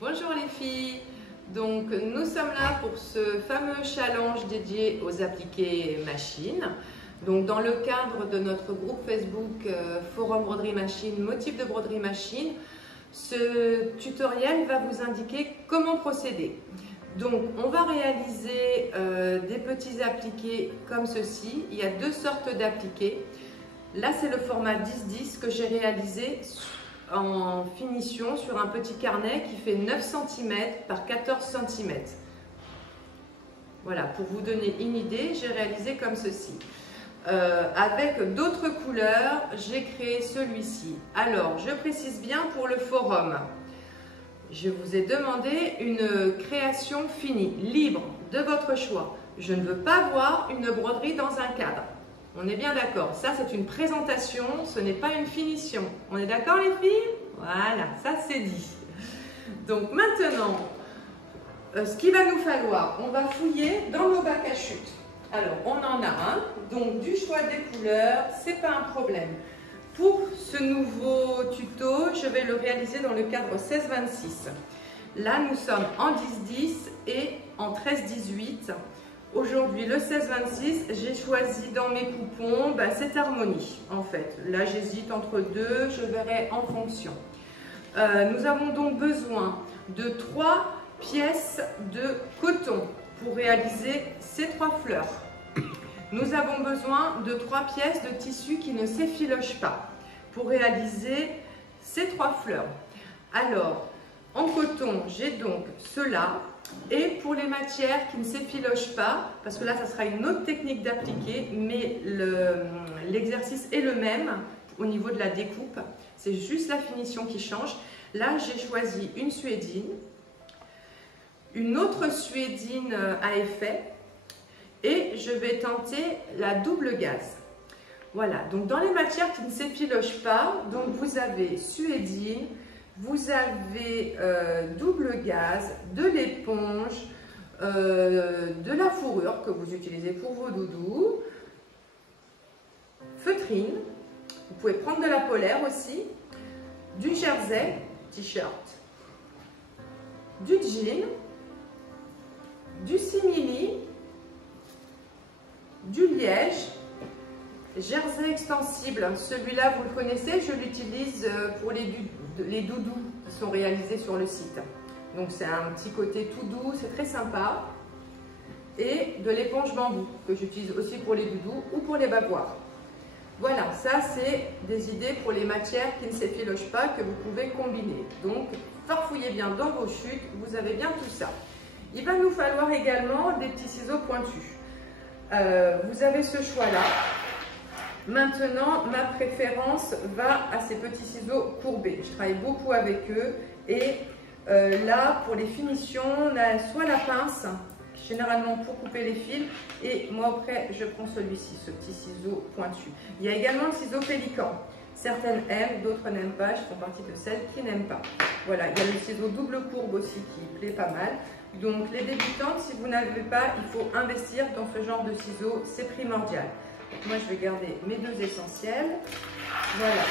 Bonjour les filles, donc nous sommes là pour ce fameux challenge dédié aux appliqués machines. Donc dans le cadre de notre groupe Facebook Forum Broderie Machine, motif de broderie machine, ce tutoriel va vous indiquer comment procéder. Donc on va réaliser des petits appliqués comme ceci. Il y a deux sortes d'appliqués. Là c'est le format 10-10 que j'ai réalisé en finition sur un petit carnet qui fait 9 cm par 14 cm. Voilà, pour vous donner une idée, j'ai réalisé comme ceci. Avec d'autres couleurs, j'ai créé celui-ci. Alors, je précise bien pour le forum. Je vous ai demandé une création finie, libre, de votre choix. Je ne veux pas voir une broderie dans un cadre. On est bien d'accord, ça c'est une présentation, ce n'est pas une finition. On est d'accord les filles? Voilà, ça c'est dit. Donc maintenant, ce qu'il va nous falloir, on va fouiller dans nos bacs à chute. Alors on en a un, donc du choix des couleurs, c'est pas un problème. Pour ce nouveau tuto, je vais le réaliser dans le cadre 16-26. Là nous sommes en 10-10 et en 13-18. Aujourd'hui, le 16-26, j'ai choisi dans mes coupons cette harmonie, en fait. Là, j'hésite entre deux, je verrai en fonction. Nous avons donc besoin de 3 pièces de coton pour réaliser ces 3 fleurs. Nous avons besoin de 3 pièces de tissu qui ne s'effilochent pas pour réaliser ces 3 fleurs. Alors, en coton, j'ai donc cela. Et pour les matières qui ne s'effilochent pas, parce que là, ça sera une autre technique d'appliquer, mais l'exercice est le même au niveau de la découpe. C'est juste la finition qui change. Là, j'ai choisi une suédine, une autre suédine à effet, et je vais tenter la double gaze. Voilà, donc dans les matières qui ne s'effilochent pas, donc vous avez suédine, vous avez double gaze, de l'éponge, de la fourrure que vous utilisez pour vos doudous, feutrine, vous pouvez prendre de la polaire aussi, du jersey, t-shirt, du jean, du simili, du liège, jersey extensible, celui-là vous le connaissez, je l'utilise pour les doudous qui sont réalisés sur le site. Donc c'est un petit côté tout doux, c'est très sympa. Et de l'éponge bambou que j'utilise aussi pour les doudous ou pour les bavoirs. Voilà, ça c'est des idées pour les matières qui ne s'effilochent pas que vous pouvez combiner. Donc farfouillez bien dans vos chutes, vous avez bien tout ça. Il va nous falloir également des petits ciseaux pointus. Vous avez ce choix-là. Maintenant, ma préférence va à ces petits ciseaux courbés. Je travaille beaucoup avec eux et là, pour les finitions, on a soit la pince, généralement pour couper les fils, et moi après, je prends celui-ci, ce petit ciseau pointu. Il y a également le ciseau pélican. Certaines aiment, d'autres n'aiment pas. Je fais partie de celles qui n'aiment pas. Voilà, il y a le ciseau double courbe aussi qui plaît pas mal. Donc les débutantes, si vous n'avez pas, il faut investir dans ce genre de ciseaux, c'est primordial. Moi, je vais garder mes deux essentiels. Voilà,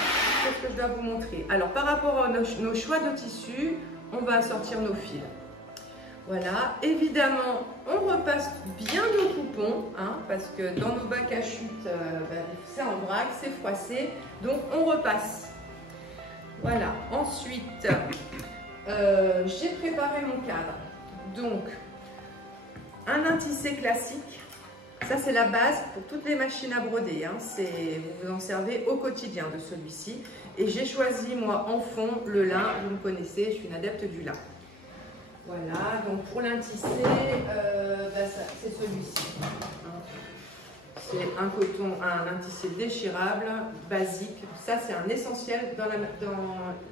c'est ce que je dois vous montrer. Alors, par rapport à nos choix de tissu, on va sortir nos fils. Voilà, évidemment, on repasse bien nos coupons, hein, parce que dans nos bacs à chute, c'est en vrac, c'est froissé, donc on repasse. Voilà, ensuite, j'ai préparé mon cadre. Donc, un intissé classique. Ça, c'est la base pour toutes les machines à broder. Hein. Vous vous en servez au quotidien de celui-ci. Et j'ai choisi, moi, en fond, le lin. Vous me connaissez, je suis une adepte du lin. Voilà, donc pour l'intissé, c'est celui-ci. C'est un coton, un intissé déchirable, basique. Ça, c'est un essentiel dans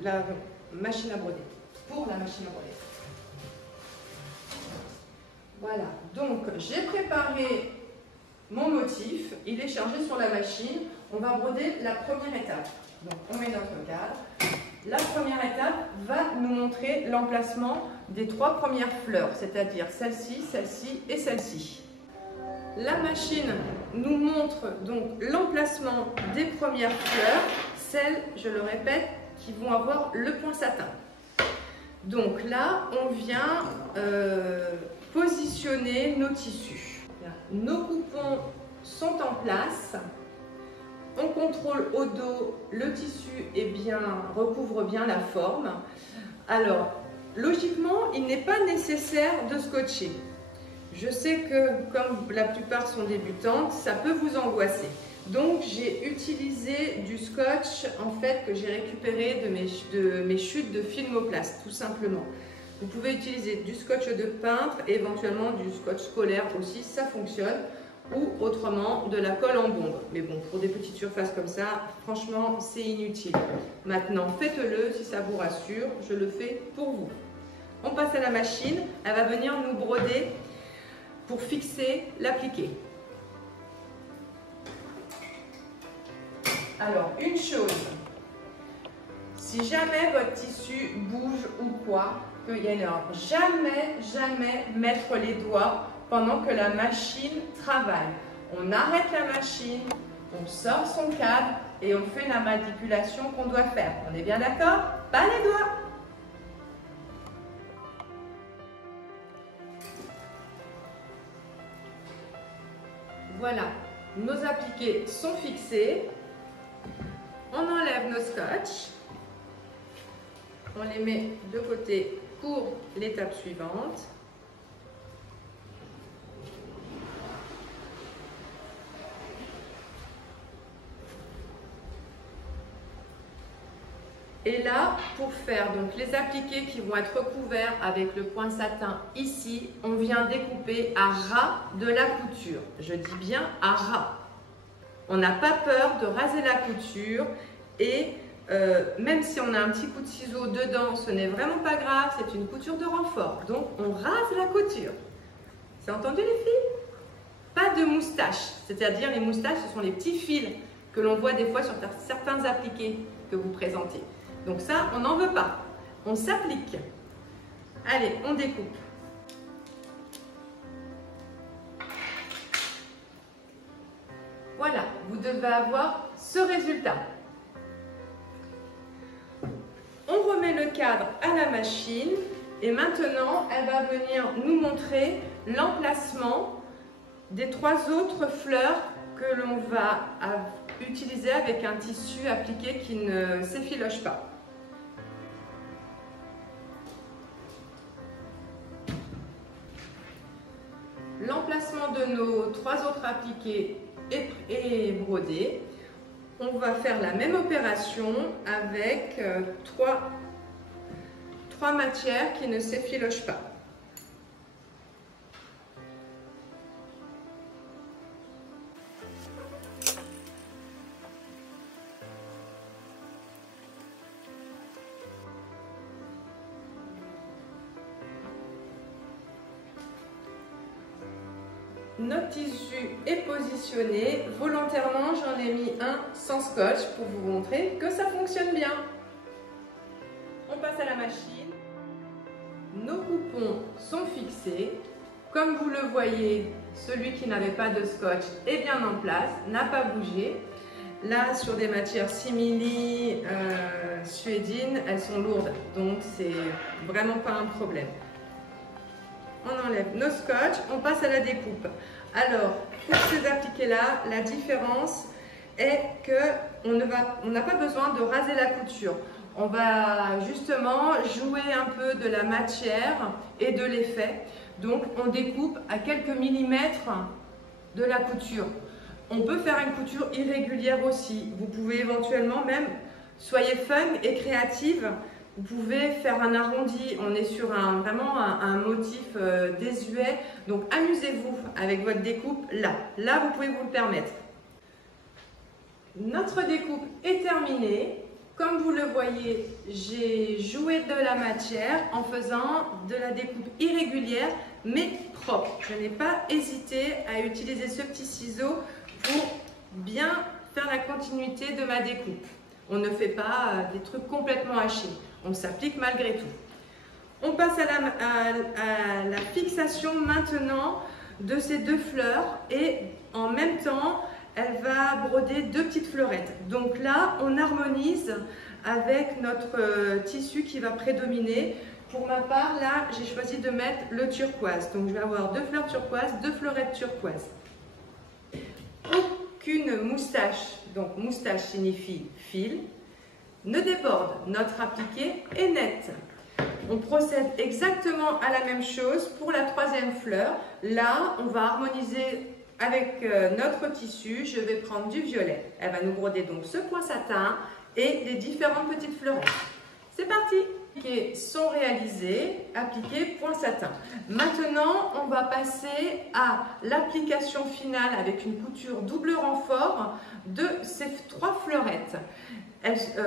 la machine à broder. Pour la machine à broder. Voilà, donc j'ai préparé mon motif, il est chargé sur la machine. On va broder la première étape. Donc on met notre cadre. La première étape va nous montrer l'emplacement des 3 premières fleurs, c'est-à-dire celle-ci, celle-ci et celle-ci. La machine nous montre donc l'emplacement des premières fleurs, celles, je le répète, qui vont avoir le point satin. Donc là, on vient positionner nos tissus. Nos coupons sont en place. On contrôle au dos, le tissu recouvre bien la forme. Alors, logiquement, il n'est pas nécessaire de scotcher. Je sais que, comme la plupart sont débutantes, ça peut vous angoisser. Donc, j'ai utilisé du scotch, en fait, que j'ai récupéré de mes chutes de Filmoplast, tout simplement. Vous pouvez utiliser du scotch de peintre, et éventuellement du scotch scolaire aussi, ça fonctionne. Ou autrement de la colle en bombe. Mais bon, pour des petites surfaces comme ça, franchement, c'est inutile. Maintenant, faites-le si ça vous rassure, je le fais pour vous. On passe à la machine, elle va venir nous broder pour fixer l'appliqué. Alors, une chose, si jamais votre tissu bouge ou quoi, qu'il y a une erreur, jamais mettre les doigts pendant que la machine travaille. On arrête la machine, on sort son câble et on fait la manipulation qu'on doit faire. On est bien d'accord? Pas les doigts! Voilà, nos appliqués sont fixés. On enlève nos scotch. On les met de côté pour l'étape suivante. Et là, pour faire donc les appliqués qui vont être recouverts avec le point satin ici, on vient découper à ras de la couture. Je dis bien à ras. On n'a pas peur de raser la couture et même si on a un petit coup de ciseau dedans, ce n'est vraiment pas grave, c'est une couture de renfort. Donc on rase la couture. C'est entendu les filles? Pas de moustache, c'est-à-dire les moustaches, ce sont les petits fils que l'on voit des fois sur certains appliqués que vous présentez. Donc ça, on n'en veut pas. On s'applique. Allez, on découpe. Voilà, vous devez avoir ce résultat. On remet le cadre à la machine et maintenant, elle va venir nous montrer l'emplacement des 3 autres fleurs que l'on va utiliser avec un tissu appliqué qui ne s'effiloche pas. L'emplacement de nos 3 autres appliqués est brodé. On va faire la même opération avec 3 matières qui ne s'effilochent pas. Notre tissu est positionné. Volontairement, j'en ai mis un sans scotch pour vous montrer que ça fonctionne bien. On passe à la machine. Nos coupons sont fixés. Comme vous le voyez, celui qui n'avait pas de scotch est bien en place, n'a pas bougé. Là, sur des matières simili, suédines, elles sont lourdes, donc c'est vraiment pas un problème. On enlève nos scotch, on passe à la découpe. Alors, pour ces appliqués-là, la différence est qu'on n'a pas besoin de raser la couture. On va justement jouer un peu de la matière et de l'effet. Donc, on découpe à quelques millimètres de la couture. On peut faire une couture irrégulière aussi. Vous pouvez éventuellement même, soyez fun et créative, vous pouvez faire un arrondi. On est sur vraiment un motif désuet. Donc amusez-vous avec votre découpe là. Là, vous pouvez vous le permettre. Notre découpe est terminée. Comme vous le voyez, j'ai joué de la matière en faisant de la découpe irrégulière mais propre. Je n'ai pas hésité à utiliser ce petit ciseau pour bien faire la continuité de ma découpe. On ne fait pas des trucs complètement hachés. On s'applique malgré tout. On passe à la fixation maintenant de ces 2 fleurs et en même temps, elle va broder 2 petites fleurettes. Donc là, on harmonise avec notre tissu qui va prédominer Pour ma part, là, j'ai choisi de mettre le turquoise. Donc, je vais avoir 2 fleurs turquoise, 2 fleurettes turquoise. Aucune moustache, donc moustache signifie fil, ne déborde. Notre appliqué est net. On procède exactement à la même chose pour la 3e fleur. Là, on va harmoniser avec notre tissu. Je vais prendre du violet. Elle va nous broder donc ce point satin et les différentes petites fleurettes. C'est parti! Les sont réalisés, appliqués, point satin. Maintenant, on va passer à l'application finale avec une couture double renfort de ces 3 fleurettes.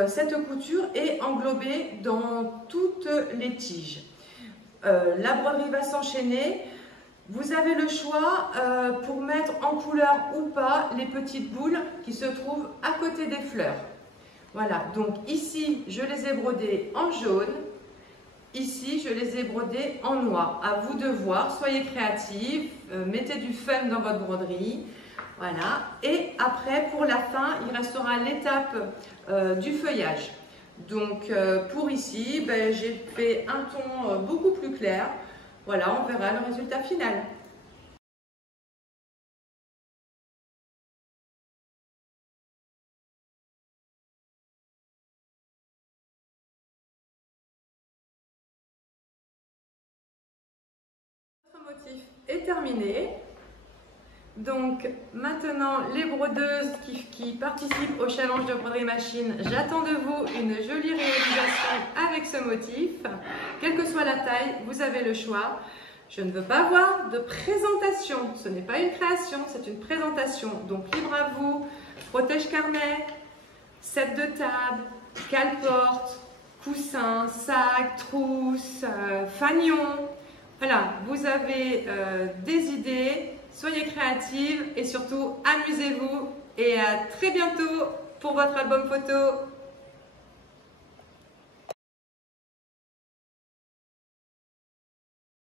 Cette couture est englobée dans toutes les tiges. La broderie va s'enchaîner. Vous avez le choix pour mettre en couleur ou pas les petites boules qui se trouvent à côté des fleurs. Voilà, donc ici, je les ai brodées en jaune. Ici, je les ai brodées en noir. À vous de voir, soyez créatifs, mettez du fun dans votre broderie. Voilà, et après, pour la fin, il restera l'étape du feuillage. Donc, pour ici, j'ai fait un ton beaucoup plus clair. Voilà, on verra le résultat final. Notre motif est terminé. Donc maintenant, les brodeuses qui participent au challenge de broderie machine, j'attends de vous une jolie réalisation avec ce motif. Quelle que soit la taille, vous avez le choix. Je ne veux pas avoir de présentation. Ce n'est pas une création, c'est une présentation. Donc libre à vous. Protège-carnet, set de table, cale-porte, coussin, sac, trousse, fanion. Voilà, vous avez des idées. Soyez créatives et surtout amusez-vous et à très bientôt pour votre album photo.